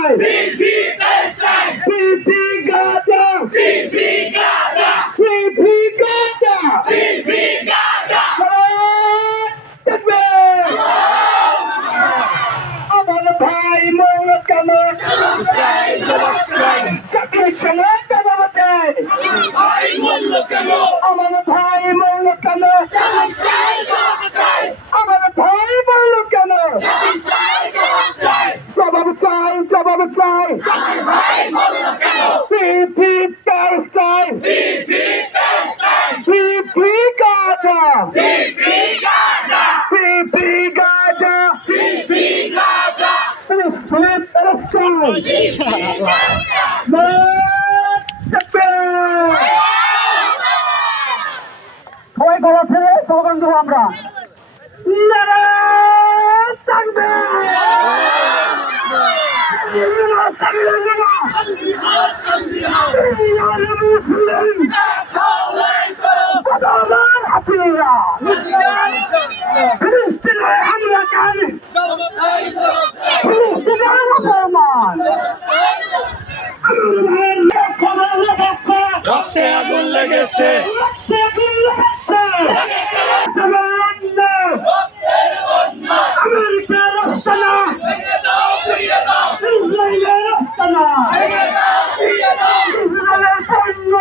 Palestine! Free Palestine! Free Gaza! Free Gaza! Free Gaza! Free Gaza! আমার ভাই মরল কেন? চাকরির সময় জবাব দেয়। ভাই মরল কেন? আমার ভাই মরল কেন? আমার ভাই মরল কেন? জবাব চাই, জবাব চাই। Free Palestine, free Gaza, free Gaza, free Palestine. সবাই গলা ছেড়ে স্লোগান দেবো আমরা। রক্তে আগুন লেগেছে, আমেরিকার রাস্তানা, ইসরায়েলের রাস্তানা, ইসরায়েলের সৈন্য,